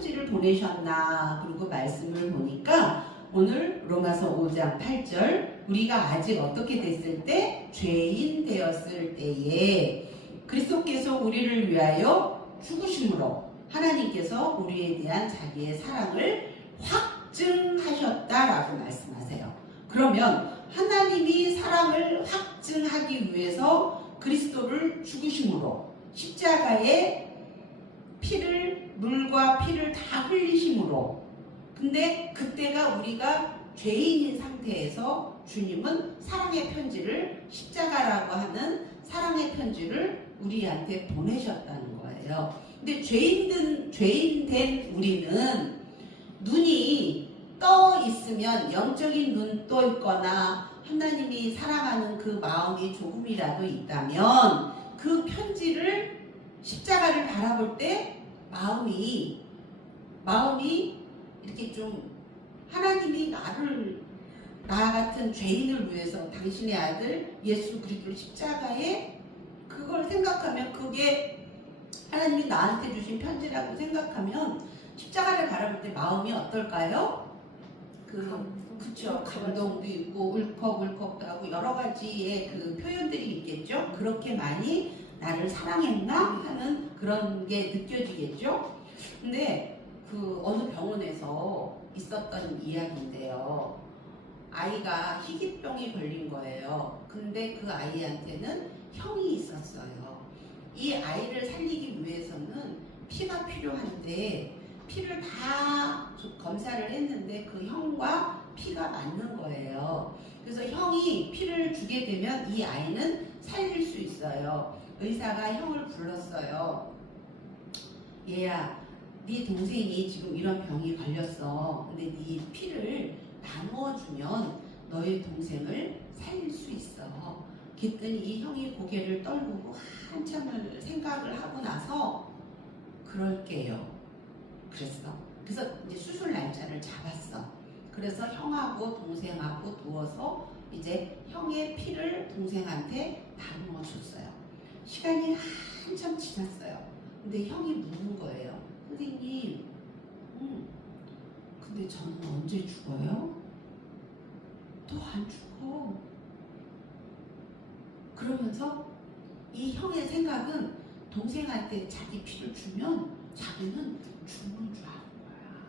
편지를 보내셨나. 그리고 말씀을 보니까 오늘 로마서 5장 8절, 우리가 아직 어떻게 됐을 때? 죄인 되었을 때에 그리스도께서 우리를 위하여 죽으심으로 하나님께서 우리에 대한 자기의 사랑을 확증하셨다라고 말씀하세요. 그러면 하나님이 사랑을 확증하기 위해서 그리스도를 죽으심으로, 십자가에 물과 피를 다 흘리심으로, 근데 그때가 우리가 죄인인 상태에서 주님은 사랑의 편지를, 십자가라고 하는 사랑의 편지를 우리한테 보내셨다는 거예요. 근데 죄인 된 우리는 눈이 떠 있으면, 영적인 눈 떠 있거나 하나님이 사랑하는 그 마음이 조금이라도 있다면 그 편지를, 십자가를 바라볼 때 마음이 이렇게 좀, 하나님이 나 같은 죄인을 위해서 당신의 아들 예수 그리스도를 십자가에, 그걸 생각하면, 그게 하나님이 나한테 주신 편지라고 생각하면 십자가를 바라볼 때 마음이 어떨까요? 그쵸. 감동도 있고 울컥울컥도 하고 여러 가지의 그 표현들이 있겠죠. 그렇게 많이 나를 사랑했나 하는 그런 게 느껴지겠죠. 근데 그 어느 병원에서 있었던 이야기인데요. 아이가 희귀병이 걸린 거예요. 근데 그 아이한테는 형이 있었어요. 이 아이를 살리기 위해서는 피가 필요한데 피를 다 검사를 했는데 그 형과 피가 맞는 거예요. 그래서 형이 피를 주게 되면 이 아이는 살릴 수 있어요. 의사가 형을 불렀어요. 얘야, 네 동생이 지금 이런 병이 걸렸어. 근데 네 피를 나누어주면 너의 동생을 살릴 수 있어. 그랬더니 이 형이 고개를 떨구고 한참을 생각을 하고 나서 그럴게요. 그랬어. 그래서 이제 수술 날짜를 잡았어. 그래서 형하고 동생하고 누워서 이제 형의 피를 동생한테 나누어 줬어요. 시간이 한참 지났어요. 근데 형이 묻는 거예요. 선생님, 근데 저는 언제 죽어요? 또 안 죽어. 그러면서 이 형의 생각은 동생한테 자기 피를 주면 자기는 죽는 줄 아는 거야.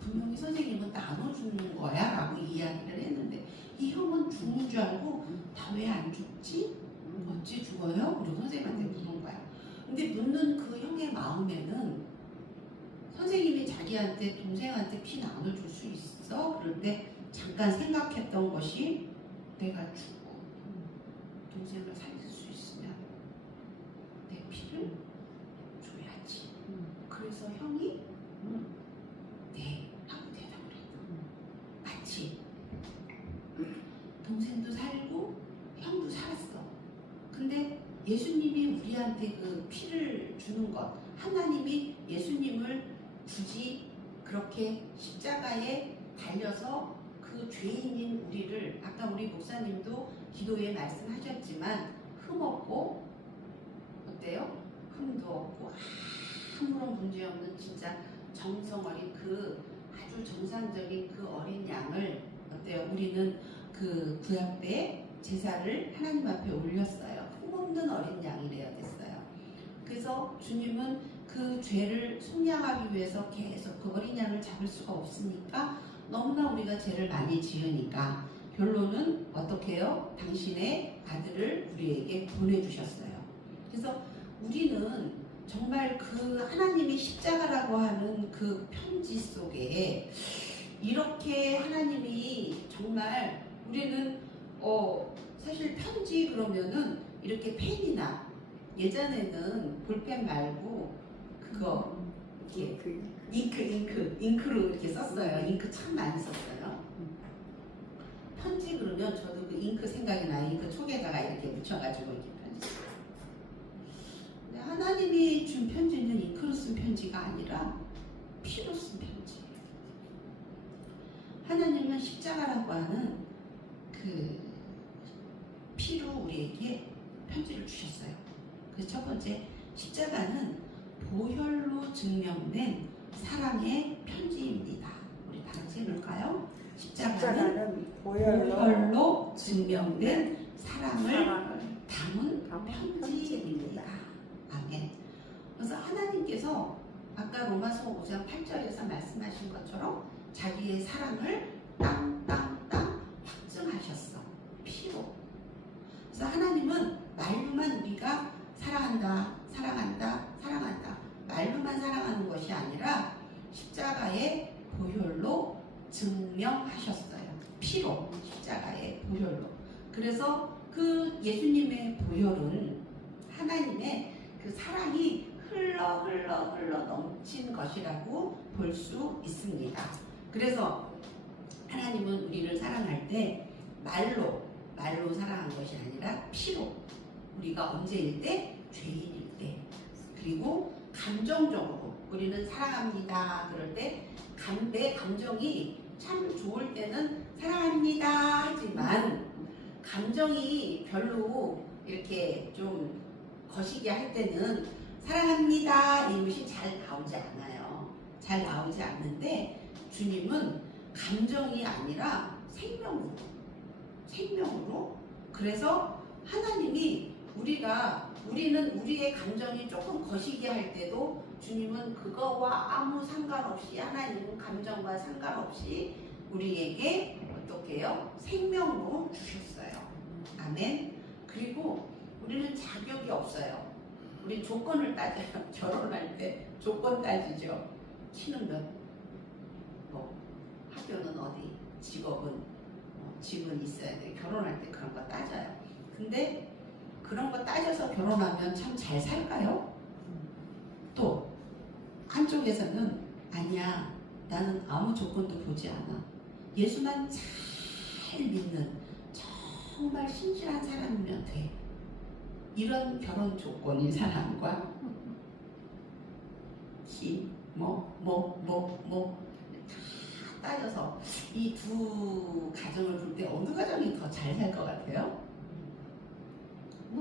분명히 선생님은 나눠주는 거야 라고 이야기를 했는데 이 형은 죽는 줄 알고 다 왜 안 죽지? 어찌 죽어요? 그리고 선생님한테 묻는 거야. 근데 묻는 그 형의 마음에는 선생님이 자기한테, 동생한테 피 나눠줄 수 있어? 그런데 잠깐 생각했던 것이, 내가 죽고 동생을 살릴 수 있으면 내 피를 줘야지. 그래서 형이 네 하고 대답을 했어. 마치 동생도 살고 형도 살았어. 근데 예수님이 우리한테 그 피를 주는 것, 하나님이 예수님을 굳이 그렇게 십자가에 달려서 그 죄인인 우리를, 아까 우리 목사님도 기도에 말씀하셨지만, 흠없고 어때요? 흠도 없고 아무런 문제 없는 진짜 정성 어린 그 아주 정상적인 그 어린 양을, 어때요? 우리는 그 구약 때 제사를 하나님 앞에 올렸어요. 흠없는 어린 양이래야 됐어요. 그래서 주님은 그 죄를 속량하기 위해서 계속 그 어린 양을 잡을 수가 없으니까, 너무나 우리가 죄를 많이 지으니까 결론은 어떻게 해요? 당신의 아들을 우리에게 보내주셨어요. 그래서 우리는 정말 그 하나님이 십자가라고 하는 그 편지 속에 이렇게 하나님이 정말, 우리는 사실 편지 그러면은 이렇게 펜이나, 예전에는 볼펜 말고 그거 이렇게 잉크로 이렇게 썼어요. 잉크 참 많이 썼어요. 편지 그러면 저도 그 잉크 생각이 나요. 잉크 촉에다가 이렇게 묻혀가지고 이렇게 편지. 근데 하나님이 준 편지는 잉크로 쓴 편지가 아니라 피로 쓴 편지. 하나님은 십자가라고 하는 그 피로 우리에게 편지를 주셨어요. 그래서 첫 번째, 십자가는 보혈로 증명된 사랑의 편지입니다. 우리 다 같이 읽을까요? 십자가는 보혈로 증명된 사랑을 담은 편지입니다. 아멘. 그래서 하나님께서 아까 로마서 5장 8절에서 말씀하신 것처럼 자기의 사랑을 땅땅땅 확증하셨어. 피로. 그래서 하나님은 말로만 우리가 사랑한다, 사랑한다, 사랑한다 말로만 사랑하는 것이 아니라 십자가의 보혈로 증명하셨어요. 피로, 십자가의 보혈로. 그래서 그 예수님의 보혈은 하나님의 그 사랑이 흘러 넘친 것이라고 볼 수 있습니다. 그래서 하나님은 우리를 사랑할 때 말로 사랑한 것이 아니라 피로, 우리가 언제일 때? 죄인일 때. 그리고 감정적으로 우리는 사랑합니다 그럴 때 내 감정이 참 좋을 때는 사랑합니다 하지만 감정이 별로 이렇게 좀 거시기 할 때는 사랑합니다 이것이 잘 나오지 않아요. 잘 나오지 않는데 주님은 감정이 아니라 생명으로 그래서 하나님이 우리는 우리의 감정이 조금 거시기 할 때도 주님은 그거와 아무 상관없이 하나님은 감정과 상관없이 우리에게 어떻게 해요? 생명으로 주셨어요. 아멘. 그리고 우리는 자격이 없어요. 우리 조건을 따져요. 결혼할 때 조건 따지죠. 키는 몇, 학교는 어디, 집은 있어야 돼. 결혼할 때 그런 거 따져요. 근데 그런 거 따져서 결혼하면 참 잘 살까요? 또 한쪽에서는 아니야, 나는 아무 조건도 보지 않아. 예수만 잘 믿는 정말 신실한 사람이면 돼. 이런 결혼 조건인 사람과 다 따져서 이 두 가정을 볼 때 어느 가정이 더 잘 살 것 같아요?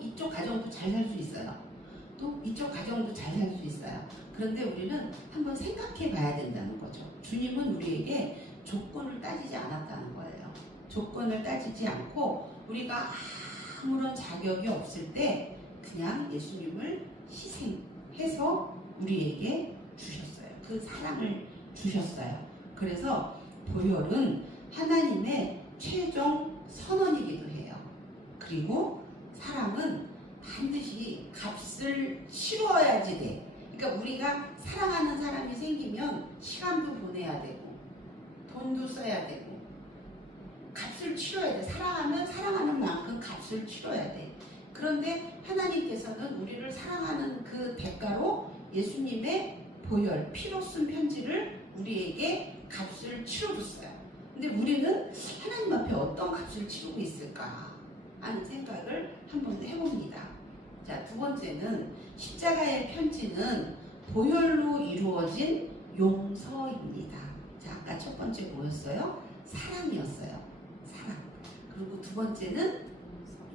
이쪽 가정도 잘 살 수 있어요. 또 이쪽 가정도 잘 살 수 있어요. 그런데 우리는 한번 생각해 봐야 된다는 거죠. 주님은 우리에게 조건을 따지지 않았다는 거예요. 조건을 따지지 않고 우리가 아무런 자격이 없을 때 그냥 예수님을 희생해서 우리에게 주셨어요. 그 사랑을 주셨어요. 그래서 보혈은 하나님의 최종 선언이기도 해요. 그리고 사랑은 반드시 값을 치러야지 돼. 그러니까 우리가 사랑하는 사람이 생기면 시간도 보내야 되고 돈도 써야 되고 값을 치러야 돼. 사랑하면 사랑하는 만큼 값을 치러야 돼. 그런데 하나님께서는 우리를 사랑하는 그 대가로 예수님의 보혈, 피로 쓴 편지를 우리에게 값을 치러줬어요. 근데 우리는 하나님 앞에 어떤 값을 치르고 있을까 하는 생각을 한번 해봅니다. 자, 두 번째는 십자가의 편지는 보혈로 이루어진 용서입니다. 자, 아까 첫 번째 뭐였어요? 사랑이었어요. 사랑. 그리고 두 번째는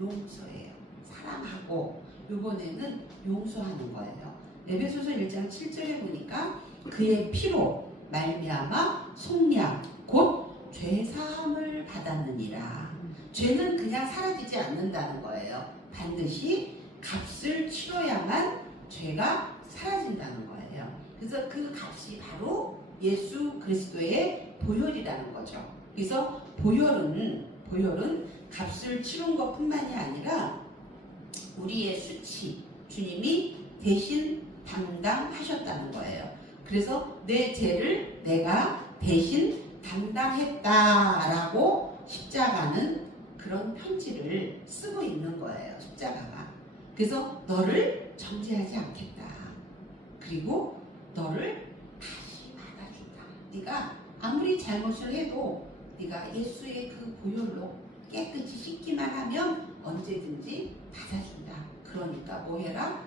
용서예요. 사랑하고 이번에는 용서하는 거예요. 에베소서 1장 7절에 보니까 그의 피로 말미암아 속량 곧 죄사함을 받았느니라. 죄는 그냥 사라지지 않는다는 거예요. 반드시 값을 치러야만 죄가 사라진다는 거예요. 그래서 그 값이 바로 예수 그리스도의 보혈이라는 거죠. 그래서 보혈은 값을 치른 것뿐만이 아니라 우리의 수치, 주님이 대신 담당하셨다는 거예요. 그래서 내 죄를 내가 대신 담당했다라고 십자가는 그런 편지를 쓰고 있는 거예요. 십자가가. 그래서 너를 정죄하지 않겠다. 그리고 너를 다시 받아준다. 네가 아무리 잘못을 해도 네가 예수의 그 보혈로 깨끗이 씻기만 하면 언제든지 받아준다. 그러니까 뭐 해라?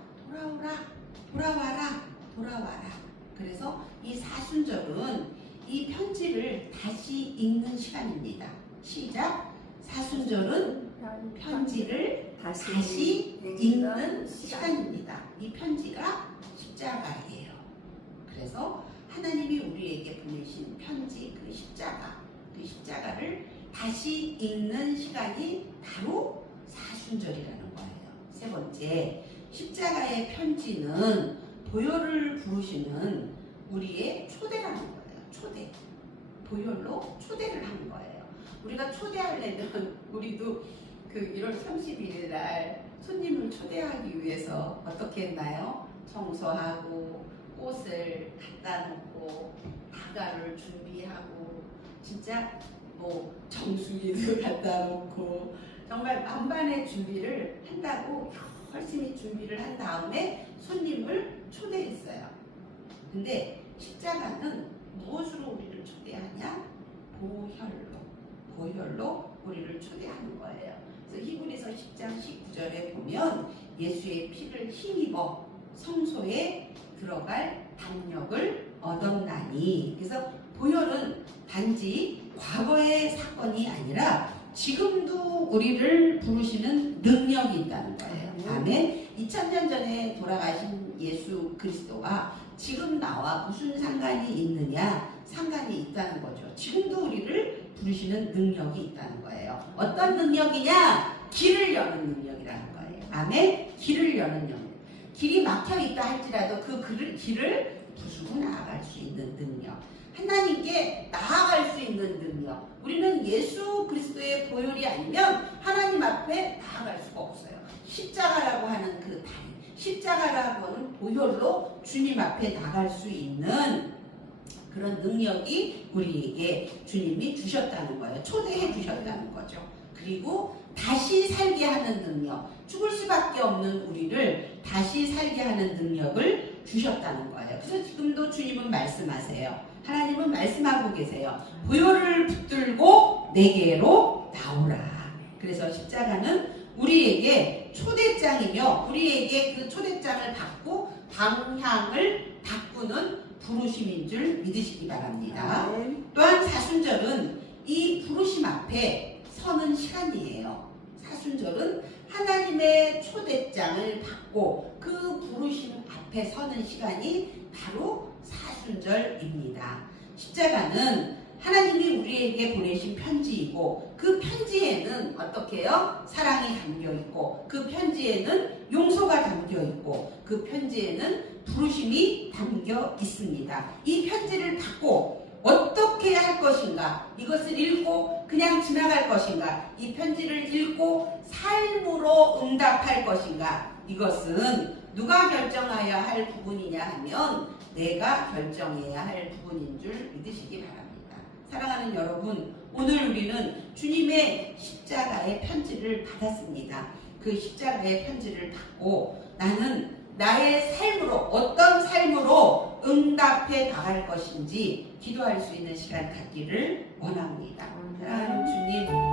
돌아와라. 그래서 이 사순절은 이 편지를 다시 읽는 시간입니다. 시작. 사순절은 편지를 다시 읽는 시간입니다. 이 편지가 십자가예요. 그래서 하나님이 우리에게 보내신 편지, 그 십자가를 다시 읽는 시간이 바로 사순절이라는 거예요. 세 번째, 십자가의 편지는 보혈을 부르시는 우리의 초대라는 거예요. 초대. 보혈로 초대를 하는 거예요. 우리가 초대하려면 우리도 그 1월 31일 날 손님을 초대하기 위해서 어떻게 했나요? 청소하고 꽃을 갖다 놓고 다가를 준비하고 진짜 뭐 정수기도 갖다 놓고 정말 만반의 준비를 한다고 열심히 준비를 한 다음에 손님을 초대했어요. 근데 십자가는 무엇으로 우리를 초대하냐? 보혈로 우리를 초대하는 거예요. 그래서 히브리서 10장 19절에 보면 예수의 피를 힘입어 성소에 들어갈 담력을 얻었나니. 그래서 보혈은 단지 과거의 사건이 아니라 지금도 우리를 부르시는 능력이 있다는 거예요. 아멘. 2000년 전에 돌아가신 예수 그리스도와 지금 나와 무슨 상관이 있느냐? 상관이 있다는 거죠. 지금도 우리를 부르시는 능력이 있다는 거예요. 어떤 능력이냐? 길을 여는 능력이라는 거예요. 아멘. 길을 여는 능력. 길이 막혀 있다 할지라도 그 길을 부수고 나아갈 수 있는 능력. 하나님께 나아갈 수 있는 능력. 우리는 예수 그리스도의 보혈이 아니면 하나님 앞에 나아갈 수가 없어요. 십자가라고 하는 그 다리, 십자가라고 하는 보혈로 주님 앞에 나갈 수 있는 그런 능력이 우리에게 주님이 주셨다는 거예요. 초대해 주셨다는 거죠. 그리고 다시 살게 하는 능력, 죽을 수밖에 없는 우리를 다시 살게 하는 능력을 주셨다는 거예요. 그래서 지금도 주님은 말씀하세요. 하나님은 말씀하고 계세요. 보혈을 붙들고 내게로 나오라. 그래서 십자가는 우리에게 초대장이며 우리에게 그 초대장을 받고 방향을 바꾸는 부르심인 줄 믿으시기 바랍니다. 또한 사순절은 이 부르심 앞에 서는 시간이에요. 사순절은 하나님의 초대장을 받고 그 부르심 앞에 서는 시간이 바로 사순절입니다. 십자가는 하나님이 우리에게 보내신 편지이고 그 편지에는 어떻게 해요? 사랑이 담겨있고 그 편지에는 용서가 담겨있고 그 편지에는 부르심이 담겨 있습니다. 이 편지를 받고 어떻게 할 것인가? 이것을 읽고 그냥 지나갈 것인가? 이 편지를 읽고 삶으로 응답할 것인가? 이것은 누가 결정해야 할 부분이냐 하면 내가 결정해야 할 부분인 줄 믿으시기 바랍니다. 사랑하는 여러분, 오늘 우리는 주님의 십자가의 편지를 받았습니다. 그 십자가의 편지를 받고 나는 나의 삶으로 어떤 삶으로 응답해 나갈 것인지 기도할 수 있는 시간 갖기를 원합니다. 사랑하는 주님,